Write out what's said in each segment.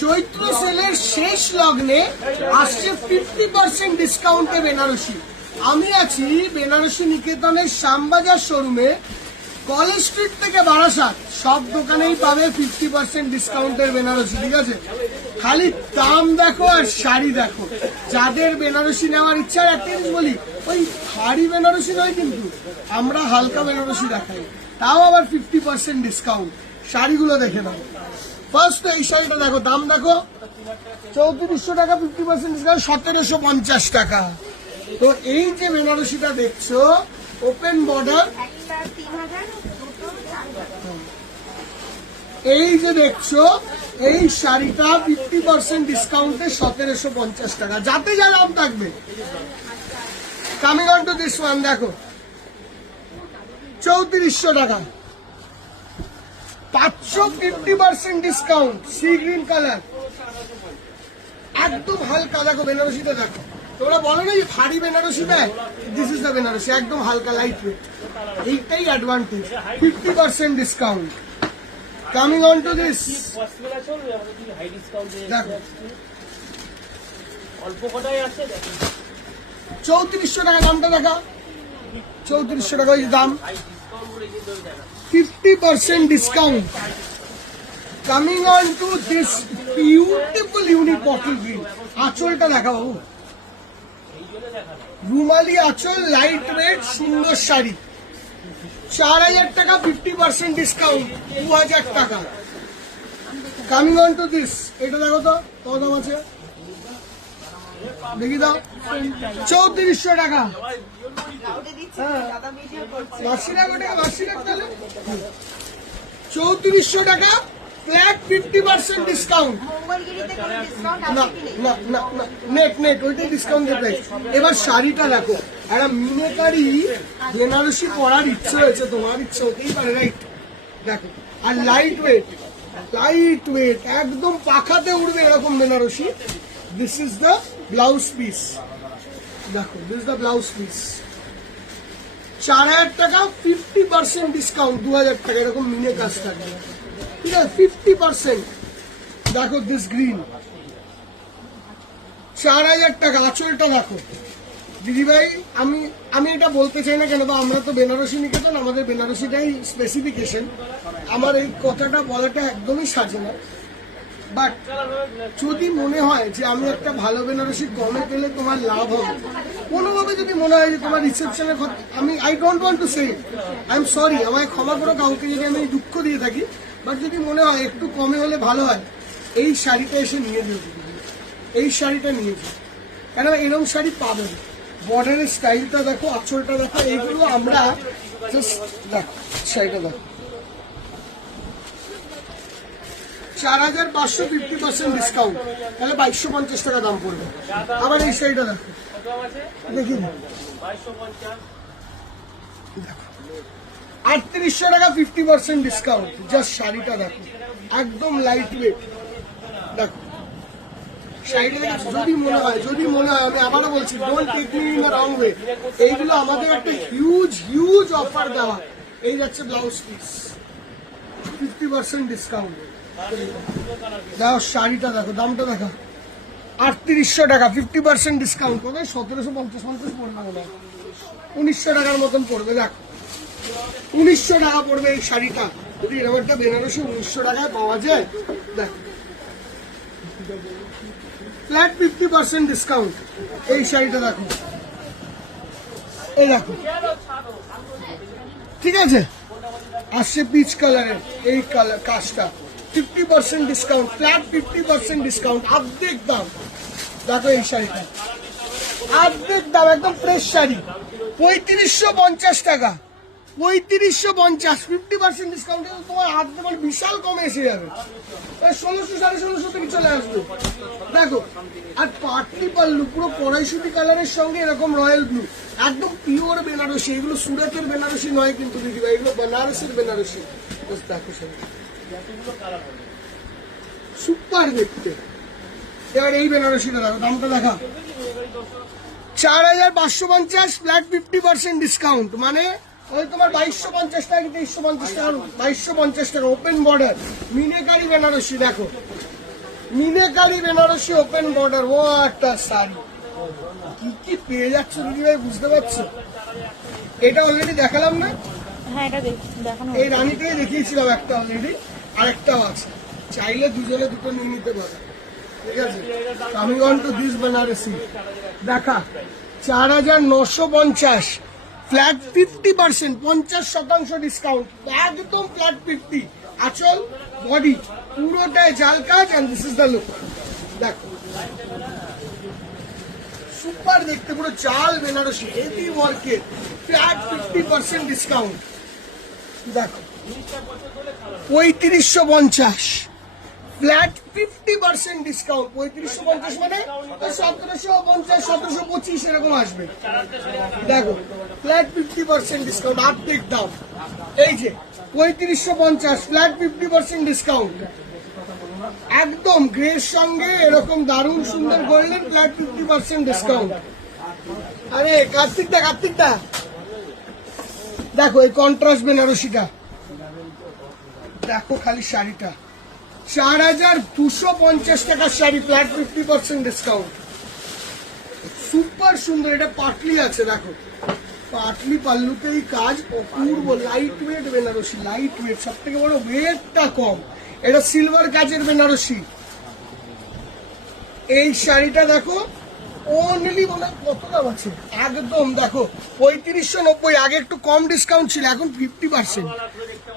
চৈত্র সেলের শেষ লগ্নে আসছে 50% ডিসকাউন্টে বেনারসি। আমি আছি বেনারসি নিকেতনের শ্যামবাজার শোরুমে, কলেজ স্ট্রিট থেকে বারাসাত সব দোকানেই পাবে 50% ডিসকাউন্টের বেনারসি। ঠিক আছে, খালি দাম দেখো আর শাড়ি দেখো। যাদের বেনারসি নেওয়ার ইচ্ছা, একটা জিনিস বলি, ওই ভারী বেনারসি নয় কিন্তু, আমরা হালকা বেনারসি দেখাই, তাও আবার 50% ডিসকাউন্ট। শাড়িগুলো দেখে নাও। ফার্স্ট এই শাড়িটা দেখো, দাম দেখো 3400 টাকা, 50% ডিসকাউন্ট 1750 টাকা। তো এই যে বেনারসিটা দেখছো ওপেন বর্ডার, এই যে দেখছো এই শাড়িটা 50% ডিসকাউন্টে 1750 টাকা, যাতে যা দাম থাকবে। Coming on to this one, দেখো 3400 টাকা, 50% ডিসকাউন্ট, সি গ্রিন কালার, একদম হালকা। দেখো বেনারসিটা দেখো, তোমরা বলো না যে ভারী বেনারসি দেয়, দিস ইজ দ্য বেনারসি, একদম হালকা লাইট ওয়েট। এইটাই advantage, 50% discount. Coming on to this, দেখো 3400 টাকা, দামটা দেখা 3400 টাকা ওই দাম, 50% discount. Coming on to this beautiful unique bottle green, আঁচলটা দেখা বাবু, রুমালি আঁচল, লাইট ওয়েট, সুন্দর শাড়ি, 4000 টাকা, 50% ডিসকাউন্ট, 2000 টাকা। কামিং অন টু দিস, এটা দেখো তো কত দাম আছে, দেখি দাও, 3400 টাকা। হ্যাঁ, 3400 টাকা ফ্ল্যাট, 50% ডিসকাউন্ট। না না না না, নেট নেট ওইটাই ডিসকাউন্টের প্রাইস। এবার শাড়িটা দেখো, একটা মিনেকারি বেনারসি পরার ইচ্ছে হয়েছে, তোমার ইচ্ছে হতেই পারে, রাইট? দেখো, আর লাইট ওয়েট, লাইট ওয়েট, একদম পাখাতে উঠবে এরকম Banarasi. This is the blouse piece, দেখো this is the blouse piece, 4000 টাকা, 50% ডিসকাউন্ট, 2000 টাকা, এরকম মিনে কাজ থাকবে। ঠিক আছে, 50%। দেখো দিস গ্রিন, 4000 টাকা, আঁচলটা দেখো। দিদিভাই আমি এটা বলতে চাই না কেন, তো আমরা তো বেনারসি নিকেতন, আমাদের বেনারসিটাই স্পেসিফিকেশন, আমার এই কথাটা বলাটা একদমই সাজে না। বাট যদি মনে হয় যে আমি একটা ভালো বেনারসি কমে পেলে তোমার লাভ হবে, কোনোভাবে যদি মনে হয় যে তোমার রিসেপশনের, আমি I don't want to say, I am sorry, আমায় ক্ষমা করো কাউকে যদি আমি দুঃখ দিয়ে থাকি, বাট যদি মনে হয় একটু কমে হলে ভালো হয়, এই শাড়িটা এসে নিয়ে দিও, এই শাড়িটা নিয়ে দিও, কেন এরকম শাড়ি পাবেন। বর্ডারের স্টাইলটা দেখো, আঁচলটা দেখো, এইগুলো আমরা জাস্ট দেখো, শাড়িটা দেখো 4500, 50% ডিসকাউন্ট, তাহলে 2250 টাকা দাম পড়বে। আবার এই শাড়িটা দেখো, দেখি 3800 টাকা, 50% ডিসকাউন্ট, জাস্ট শাড়িটা দেখো, একদম লাইট ওয়েট। দেখো শাড়িটা দেখো, যদি মনে হয় আমি আবারও বলছি, don't take me in the wrong way, এইগুলো আমাদের একটা হিউজ হিউজ অফার দেওয়া। এই যাচ্ছে ব্লাউজ পিস, 50% ডিসকাউন্ট। দেখো শাড়িটা দেখো, দামটা দেখো 3800 টাকা, 50% ডিসকাউন্ট, কত 1750 পড়বে না, 1900 টাকার মতন পড়বে। দেখো 1900 টাকা পড়বে এই শাড়িটা, যদি এরকম একটা বেনারসি 1900 টাকায় পাওয়া যায়। দেখো ফ্ল্যাট 50% ডিসকাউন্ট, এই শাড়িটা দেখো, এই দেখো, ঠিক আছে, আসছে পিচ কালারের এই কালার কাজটা, 50% ডিসকাউন্ট, ফ্ল্যাট 50% ডিসকাউন্ট, অর্ধেক দাম। দেখো এই শাড়িটা অর্ধেক দাম, একদম ফ্রেশ শাড়ি, 3550 টাকা, 3550, 50% ডিসকাউন্ট, তোমার হাত তোমার বিশাল কমে এসে যাবে, 1600, 1650 থেকে চলে আসবে। দেখো, আর পাটলি পাল্লু, পুরো কড়াইশুটি কালারের সঙ্গে এরকম রয়্যাল ব্লু, একদম পিওর বেনারসি। এগুলো সুরাতের বেনারসি নয় কিন্তু দিদিভাই, এগুলো বেনারসের বেনারসি। দেখো সুপার দেখতে। এবার এই বেনারসিটা দেখো, দামটা দেখা 4550, ফ্ল্যাট 50% ডিসকাউন্ট, মানে ওই তোমার 2250 টাকা, 2350 টাকা, 2250 টাকা, ওপেন বর্ডার মিনেকারি বেনারসি। দেখো মিনেকারি বেনারসি ওপেন বর্ডার, ও একটা শাড়ি কি কি পেয়ে যাচ্ছ দিদি ভাই, বুঝতে পারছো? এটা অলরেডি দেখালাম না? হ্যাঁ এটা দেখানো। এই রানীটাই দেখিয়েছিলাম একটা অলরেডি, আরেকটাও আছে, চাইলে দুজনে দুটো নিয়ে নিতে পারে। ঠিক আছে, coming on to this Banarasi দেখা 4,950, ফ্ল্যাট 50%, 50% ডিসকাউন্ট, একদম ফ্ল্যাট 50। আচল বডি পুরোটাই জাল কাজ, and this is the look. দেখো সুপার দেখতে, পুরো জাল বেনারসি হেভি ওয়ার্কের, ফ্ল্যাট 50% ডিসকাউন্ট। দেখো 3550, ফ্ল্যাট 50% ডিসকাউন্ট। 3550 মানে 1750, 1725 এরকম আসবে। দেখো ফ্ল্যাট 50% ডিসকাউন্ট, অর্ধেক দাম। এই যে 3550, ফ্ল্যাট 50% ডিসকাউন্ট, একদম গ্রের সঙ্গে এরকম দারুণ সুন্দর গোল্ডেন, ফ্ল্যাট 50% ডিসকাউন্ট। আরে কার্তিকটা দেখো এই কন্ট্রাস্ট বেনারসিটা দেখো, খালি শাড়িটা 4,250 টাকার শাড়ি, ফ্ল্যাট 50% ডিসকাউন্ট, সুপার সুন্দর। এটা পাটলি আছে, দেখো পাটলি পাল্লুতেই কাজ, অপূর্ব light weight Banarasi, light weight, সব থেকে বড় ওয়েটটা কম। এটা সিলভার কাজের বেনারসি। এই শাড়িটা দেখো অনলি বলে কত দাম আছে, একদম দেখো 3590, আগে একটু কম ডিসকাউন্ট ছিল, এখন 50%।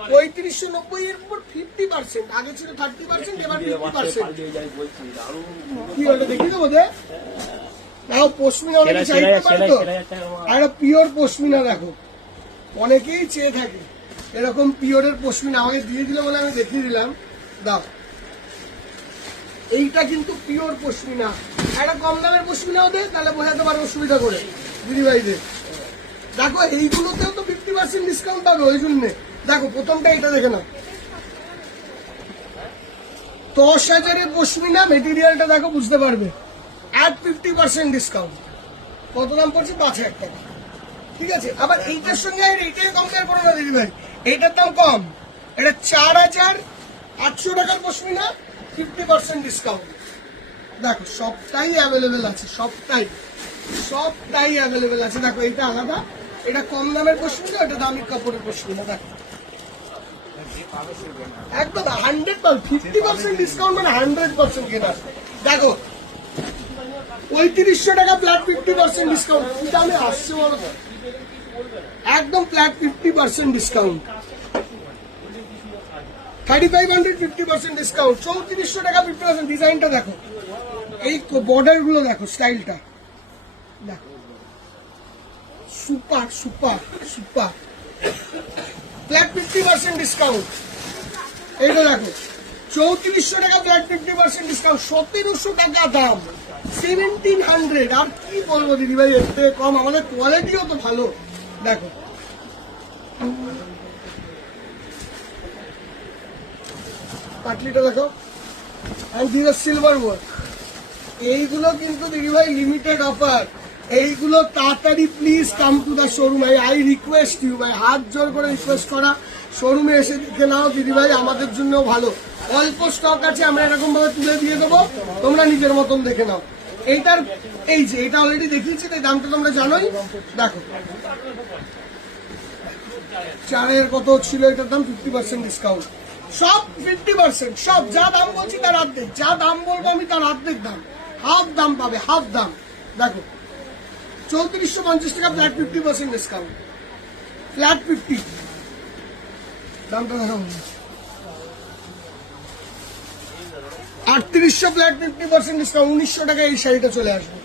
3590 এর উপর 50%, আগে ছিল 30%, এবার 50%। কি বলে দেখি তো বোধে দেখো, পশমিনা অনেকে চাইতে পারে তো, আর পিওর পশমিনা দেখো অনেকেই চেয়ে থাকে, এরকম পিওরের পশমিনা আমাকে দিয়ে দিলে বলে আমি দেখিয়ে দিলাম। দাও এইটা কিন্তু পিওর পশমিনা, একটা কম দামের পশমিনাও দে, তাহলে বোঝাতে পারবো সুবিধা করে দিদি ভাইদের। দেখো এইগুলোতেও তো 50% ডিসকাউন্ট পাবে, ওই জন্য দেখো প্রথমটা এটা দেখে না, 10,000 পশমিনা, মেটেরিয়ালটা দেখো বুঝতে পারবে, অ্যাট 50% ডিসকাউন্ট। কত দাম পড়ছে? 5,000 টাকা। ঠিক আছে, আবার এইটার সঙ্গে এইটাই কম্পেয়ার করো না দিদি ভাই, এইটার দাম কম, এটা 4,800 টাকার পশমিনা, 50% ডিসকাউন্ট। দেখো সবটাই অ্যাভেলেবেল আছে, সবটাই অ্যাভেলেবেল আছে। দেখো এটা আলাদা, এটা কম দামের পশমিনা, এটা দামি কাপড়ের পশমিনা। দেখো একদম 100%, 50% ডিসকাউন্ট মানে 100% কেনা। দেখো 3500 টাকা ফ্ল্যাট 50% ডিসকাউন্ট, কি দামে আসছে বলো তো, একদম ফ্ল্যাট 50% ডিসকাউন্ট। 3500 50% ডিসকাউন্ট, 3400 টাকা 50%। ডিজাইনটা দেখো, এই বর্ডার গুলো দেখো, স্টাইলটা দেখো, super super super, flat 50% discount. এইটা দেখো 3400 টাকা ফ্ল্যাট 50% ডিসকাউন্ট, 1700 টাকা দাম, 1700। আর কি বলবো দিদি ভাই, এর থেকে কম, আমাদের কোয়ালিটিও তো ভালো। দেখো পাটলিটা দেখো, আর দিদি সিলভার ওয়ার্ক, এইগুলো কিন্তু দিদি ভাই লিমিটেড অফার, এইগুলো তাড়াতাড়ি please come to the showroom. I request you ভাই, হাত জোর করে রিকোয়েস্ট করা, শোরুমে এসে দেখে নাও দিদি ভাই, আমাদের জন্য ভালো। অল্প স্টক আছে, আমরা এরকম ভাবে তুলে দিয়ে দেবো, তোমরা নিজের মতন দেখে নাও। এইটার এই যে এটা অলরেডি দেখিয়েছি, তাই দামটা তোমরা জানোই। দেখো 4,000 কত ছিল, এটার দাম 50% ডিসকাউন্ট, সব 50%, সব যা দাম বলছি তার অর্ধেক, যা দাম বলবো আমি তার অর্ধেক দাম, হাফ দাম পাবে, হাফ দাম। দেখো 3450 টাকা ফ্ল্যাট 50% ডিসকাউন্ট, ফ্ল্যাট 50 দামটা দেখো। 3800 ফ্ল্যাট 50% ডিসকাউন্ট, 1900 টাকা এই শাড়িটা চলে আসবে,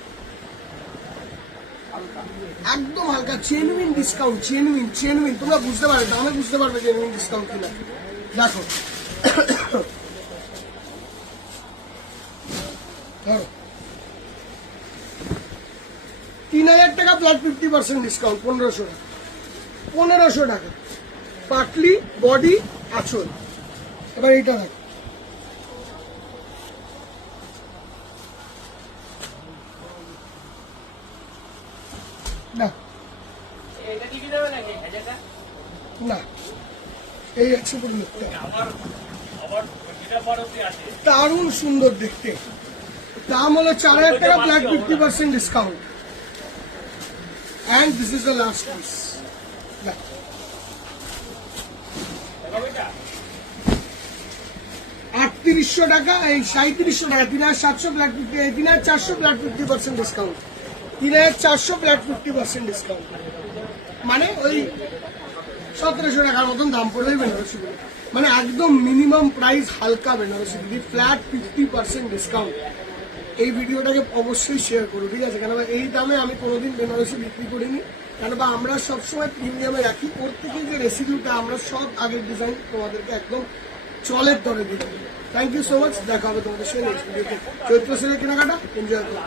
একদম হালকা জেনুইন ডিসকাউন্ট, জেনুইন। তোমরা বুঝতে পারবে, দামে বুঝতে পারবে জেনুইন ডিসকাউন্ট কিনা। দেখো ধরো 3,000 টাকা ফ্ল্যাট 50% ডিসকাউন্ট, 1500 টাকা, পাটলি বডি আঁচল। এবার এইটা দেখো, না এই আছে পুরো লোকটা। দারুণ সুন্দর দেখতে। দাম হলো 4000 টাকা, flat 50% discount. And this is the last piece. 3800 টাকা, এই 3700 টাকা, 3700 flat 3400 flat 50% discount. 3400 flat 50% discount, মানে ওই 1700 টাকার মতন দাম পড়বে বেনারসিগুলো। মানে একদম মিনিমাম প্রাইস হালকা বেনারসি দিদি, ফ্ল্যাট 50% ডিসকাউন্ট। এই ভিডিওটাকে অবশ্যই শেয়ার করো, ঠিক আছে? কেন এই দামে আমি কোনোদিন বেনারসি বিক্রি করিনি, কেন বা আমরা সবসময় প্রিমিয়ামে রাখি। ওর থেকে যে রেসিডিউটা আমরা সব আগের ডিজাইন তোমাদেরকে একদম চলের দরে দিই। থ্যাংক ইউ সো মাচ, দেখা হবে তোমাদের সাথে নেক্সট ভিডিওতে। চৈত্র সেলের কেনাকাটা এনজয় করো।